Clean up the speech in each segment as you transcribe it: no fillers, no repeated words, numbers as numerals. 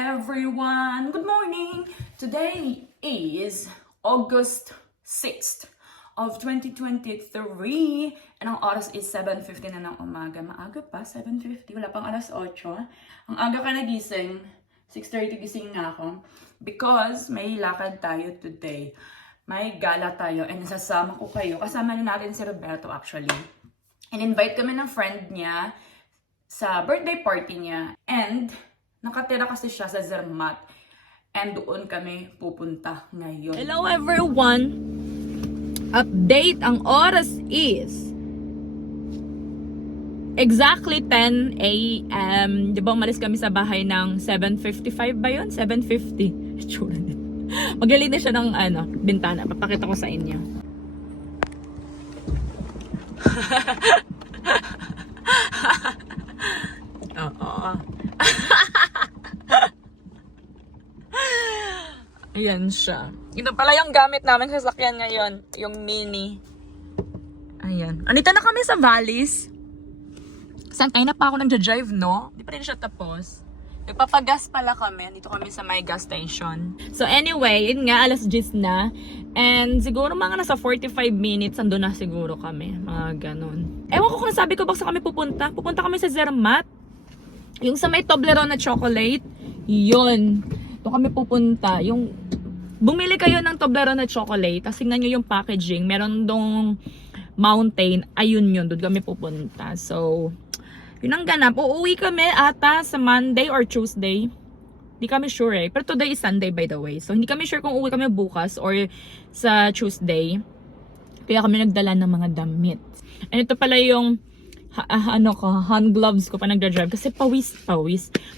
everyone! Good morning! Today is August 6th of 2023 and ang oras is 7:50 na ng umaga. Maaga pa, 7:50. Wala pang alas 8. Ang aga ka nagising, 6:30 gising nga ako because may lakad tayo today. May gala tayo and nasasama ko kayo. Kasama na natin si Roberto actually. And invite kami ng friend niya sa birthday party niya. And nakatira kasi siya sa Zermatt. And doon kami pupunta ngayon. Hello everyone! Update, ang oras is exactly 10 a.m. Di ba umalis kami sa bahay ng 7:55 ba yun? 7:50. Itsura nito. Magaling na siya ng bintana. Papakita ko sa inyo. Oo. Ayan siya. Ito pala yung gamit namin sa sasakyan ngayon. Yung mini. Ayan. Anita na kami sa Valleys. Santay na pa ako nagja-drive, no? Di pa rin siya tapos. Nagpapagas pala kami. Dito kami sa may gas station. So anyway, yun nga, alas 10 na. And siguro mga nasa 45 minutes, andun na siguro kami. Mga ganun. Ewan ko kung nasabi ko ba sa kami pupunta. Pupunta kami sa Zermatt. Yung sa may Toblerone na chocolate. Yun. Doon kami pupunta. Yung bumili kayo ng Toblerone na chocolate, tapos tingnan nyo yung packaging. Meron dong mountain. Ayun yun. Doon kami pupunta. So, yun ang ganap. Uuwi kami ata sa Monday or Tuesday. Hindi kami sure eh. Pero today is Sunday by the way. So, hindi kami sure kung uuwi kami bukas or sa Tuesday. Kaya kami nagdala ng mga damit. And ito pala yung hand gloves ko pa nagdra-drive. Kasi pawis.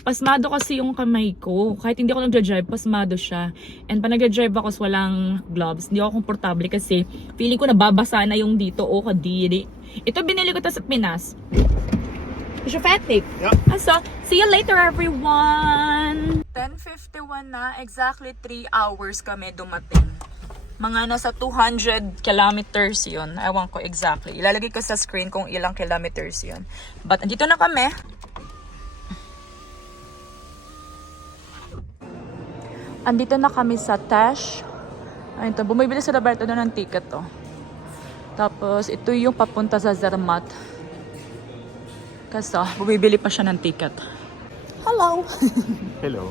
Pasmado kasi yung kamay ko. Kahit hindi ako nagdra-drive, pasmado siya. And pa nagdra-drive ako sa walang gloves, hindi ako komportable kasi feeling ko nababasa na yung dito o kadiri. Ito binili ko to sa Pinas. It's fatigue. Yeah. So, see you later everyone! 10:51 na, exactly 3 hours kami dumating. Mga nasa 200 kilometers yun. Ewan ko exactly. Ilalagay ko sa screen kung ilang kilometers yun. But, andito na kami. Andito na kami sa Tash. Ayun, bumibili sa Roberto doon ng ticket to. Tapos, ito yung papunta sa Zermatt. Kaso, bumibili pa siya ng ticket. Hello! Hello!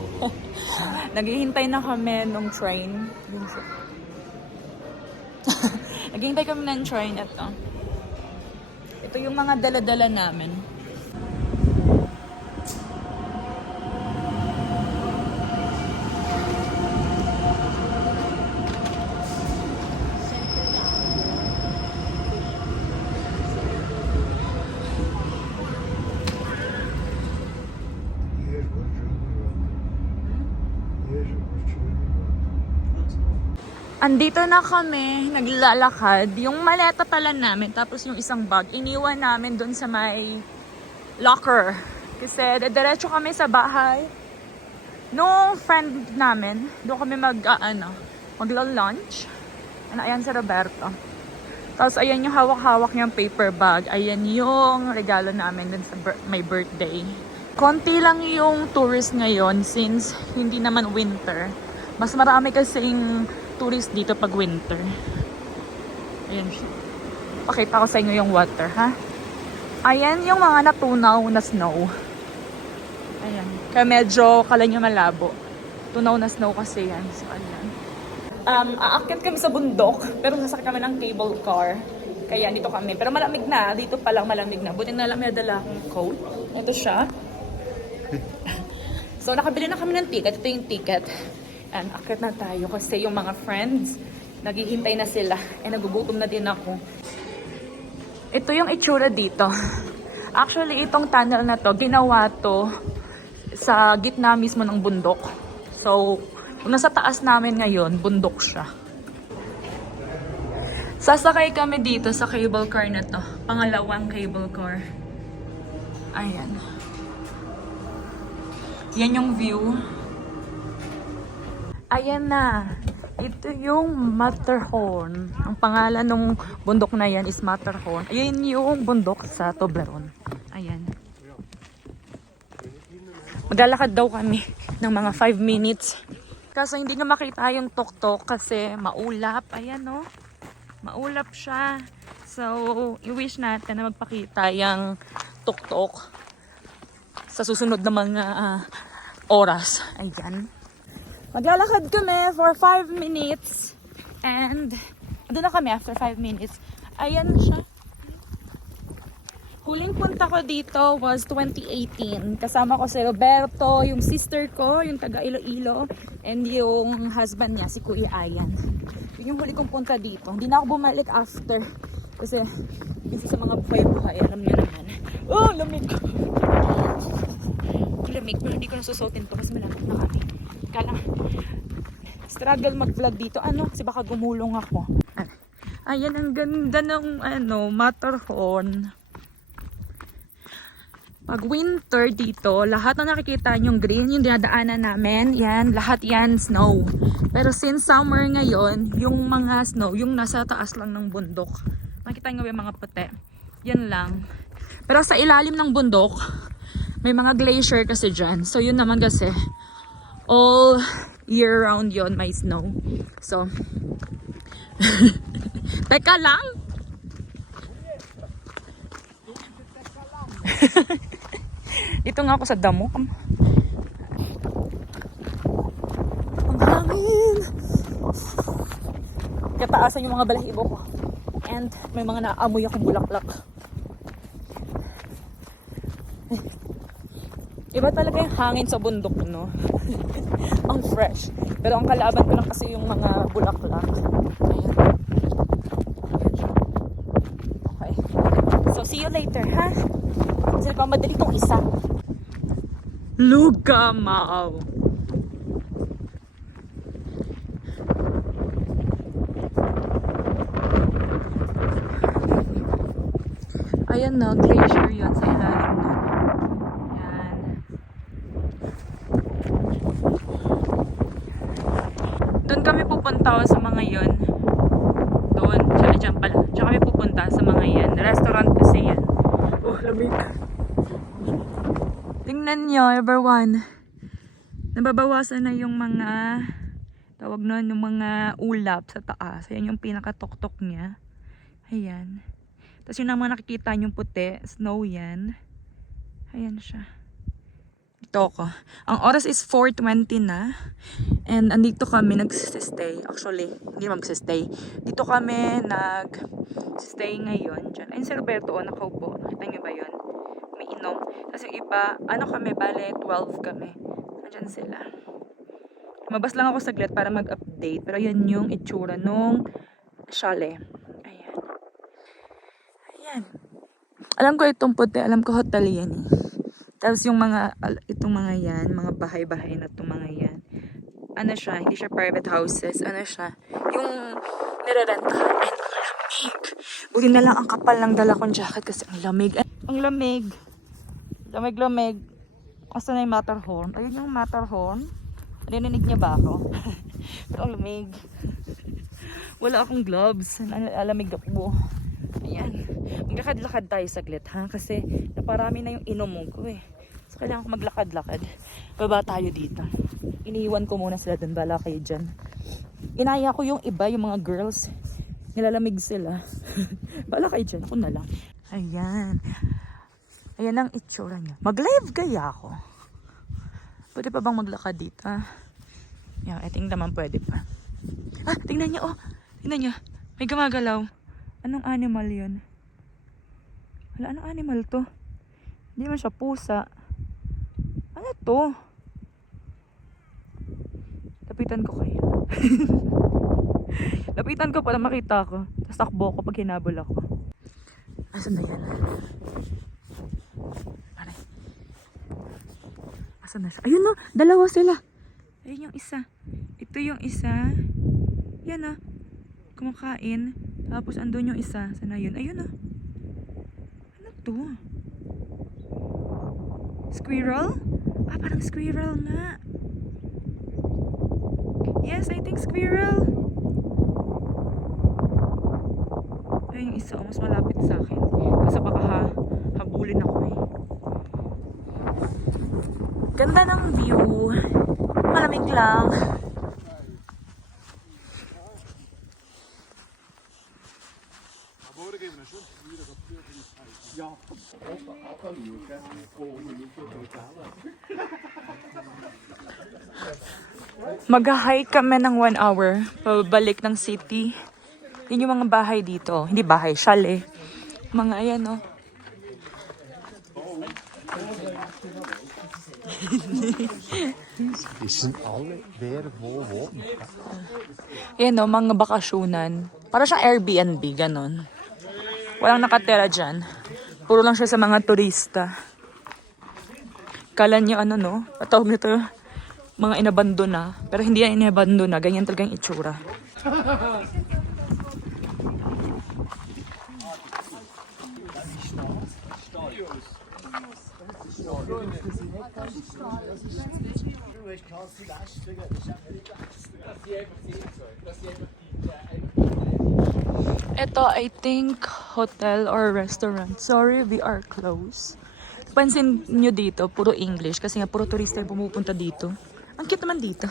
Naghihintay na kami ng train. Naghihintay kami ng train. Ito yung mga dala-dala namin. Andito na kami, naglalakad. Yung maleta pala namin, tapos yung isang bag, iniwan namin dun sa may locker. Kasi diretso kami sa bahay nung friend namin. Doon kami magla-lunch. Ayan si Roberto. Tapos ayan yung hawak-hawak niyang paper bag. Ayan yung regalo namin dun sa my birthday. Konti lang yung tourist ngayon since hindi naman winter. Mas marami kasing tourist dito pag winter. Ayan siya. Pakita ko sa inyo yung water, ha? Ayan yung mga natunaw na snow. Ayan. Kaya medyo kala nyo malabo. Tunaw na snow kasi yan. So, ayan. Aakyat kami sa bundok, pero sasakay kami ng cable car. Kaya dito kami. Pero malamig na. Dito pa lang malamig na. Buti na lang may dala akong coat. Ito siya. So, nakabili na kami ng ticket. Ito yung ticket. And akit na tayo kasi yung mga friends, naghihintay na sila. Eh, nagugutom na din ako. Ito yung itsura dito. Actually, itong tunnel na to, ginawa to sa gitna mismo ng bundok. So, kung nasa taas namin ngayon, bundok siya. Sasakay kami dito sa cable car na to. Pangalawang cable car. Ayan. Yan yung view. Ayan na. Ito yung Matterhorn. Ang pangalan ng bundok na yan is Matterhorn. Ayan yung bundok sa Toblerone. Ayan. Maglalakad daw kami. ng mga 5 minutes. Kaso hindi na makita yung tuktok kasi maulap. Ayan no. Maulap siya. So, i-wish natin na magpakita yung tuktok sa susunod na mga oras. Ayan. Maglalakad kami for 5 minutes. And, doon na kami after 5 minutes. Ayan siya. Huling punta ko dito was 2018. Kasama ko si Roberto, yung sister ko, yung taga Iloilo, and yung husband niya, si Kuya Ayan. Yun yung huli kong punta dito. Hindi na ako bumalik after. Kasi, busy sa mga buhay-buhay. Alam niyo naman. Oh, lamig! Lamig, pero hindi ko nasusutin to kasi malapit na kami. Kala, struggle mag-vlog dito. Ano? Kasi baka gumulong ako. Ayan, ang ganda ng Matterhorn. Pag winter dito, lahat na nakikita yung green, yung dinadaanan namin, yan, lahat yan snow. Pero since summer ngayon, yung mga snow, yung nasa taas lang ng bundok. Nakikita nyo yung mga puti. Yan lang. Pero sa ilalim ng bundok, may mga glacier kasi dyan. So yun naman kasi, all year round yon may snow. So, teka lang! Dito nga ako sa damo. Ang hangin! Kataasan yung mga balahibo ko. And may mga naamoy akong bulaklak. Iba talaga yung hangin sa bundok, no? Ang fresh. Pero ang kalaban ko lang kasi yung mga bulaklak. Ayan. Okay. So, see you later, ha? Kasi nagmamadali tong isa. Lugamaw. Ayan na, glacier yun sa ilalim nun. Yan. Doon kami pupunta sa mga yun. Doon, dyan pala. Diyan kami pupunta sa mga yan. Restaurant kasi yan. Oh, lamig. Tingnan nyo, everyone. Nababawasan na yung mga tawag nun, yung mga ulap sa taas. Ayan yung pinakatuktok niya. Ayan. Tapos yun ang mga nakikita yung puti. Snow yan. Ayan siya. Dito ako. Ang oras is 4:20 na. And andito kami nag-stay. Actually, hindi mag-stay. Dito kami nag-stay ngayon. Diyan. Ayun si Roberto, nakaupo. Nakita nyo ba yun? May inom. Tapos yung iba, kami, bale, 12 kami. Nandyan sila. Mabas lang ako saglit para mag-update. Pero yan yung itsura nung chalet. Ayan. Ayan. Alam ko itong puti. Alam ko hotel yan eh. Tapos yung itong mga yan, mga bahay-bahay na itong mga yan. Ano siya, hindi siya private houses. Ano siya, yung nirerentahan. And ang lamig. Buti na lang ang kapal ng dala kong jacket kasi ang lamig. Ang lamig. Lamig-lamig. Asa na yung Matterhorn? Ayun yung Matterhorn. Narinig niya ba ako? Pero ang lamig. Wala akong gloves. Alamig ako. Ayan. Maglakad-lakad tayo saglit ha. Kasi naparami na yung inom ko eh. So kailangan ko maglakad-lakad. Baba tayo dito. Iniiwan ko muna sila dun. Bala kayo dyan. Inaya ko yung iba, yung mga girls. Nilalamig sila. Bala kayo dyan. Ako na lang. Ayan. Ayan ang itsura niya. Mag-live kaya ako. Pwede pa bang maglakad dito? Yeah, I think naman pwede pa. Ah, tingnan niyo oh. Tingnan niyo. May gumagalaw. Anong animal yun? Wala, anong animal to? Hindi man siya pusa. Ano to? Lapitan ko kayo. Lapitan ko para makita ko. Tapos takbo ko pag hinabol ako. Asan na yan? Pare. Asan na siya? Ayun no, dalawa sila. Ayun yung isa. Ito yung isa. Yan ah. Kumakain. Tapos andun yung isa. Sana yun? Ayun ah. Ano to? Squirrel? Ah, parang squirrel nga. Yes, I think squirrel. Ayun yung isa. Mas malapit sa akin. Kasi baka habulin ako eh. Ganda ng view. Malamig lang. Mag-hike kami ng 1 hour pabalik ng city. Yun yung mga bahay dito. Hindi bahay, chalet. Mga ayan, oh. Wissen alle, wer wo wohnt. Ayan, oh, mga bakasyonan. Para siyang Airbnb, ganon. Walang nakatira dyan. Puro lang siya sa mga turista. Kala niyo ano, no? Patawag nito, mga inabando na. Pero hindi yan inabando na. Ganyan talaga yung itsura. Ito, I think, hotel or restaurant. Sorry, we are closed. Pansin nyo dito, puro English. Kasi nga, puro turista yung pumupunta dito. Ang cute naman dito.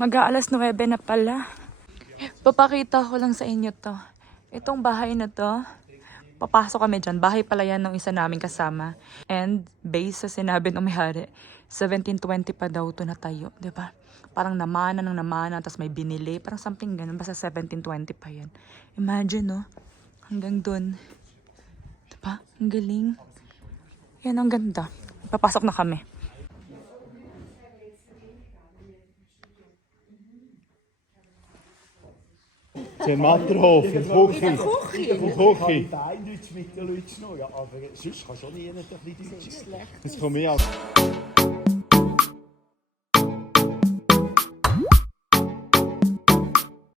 Mag-aalas 9 na pala. Papakita ko lang sa inyo to. Itong bahay na to, papasok kami dyan. Bahay pala yan ng isa namin kasama. And based sa sinabi ng may-hari, 1720 pa daw to natayo. Diba? Parang namana ng namana, tapos may binili. Parang something ganun. Basta 1720 pa yan. Imagine, no? Hanggang dun. Diba? Ang galing. Yan, ang ganda. Papasok na kami. Der Matterhof, in Küche. In Küche. Da in Deutsch mit den Leuten noch, ja, aber sonst kannst du auch nie ein bisschen Deutsch. Das kommt mir auch.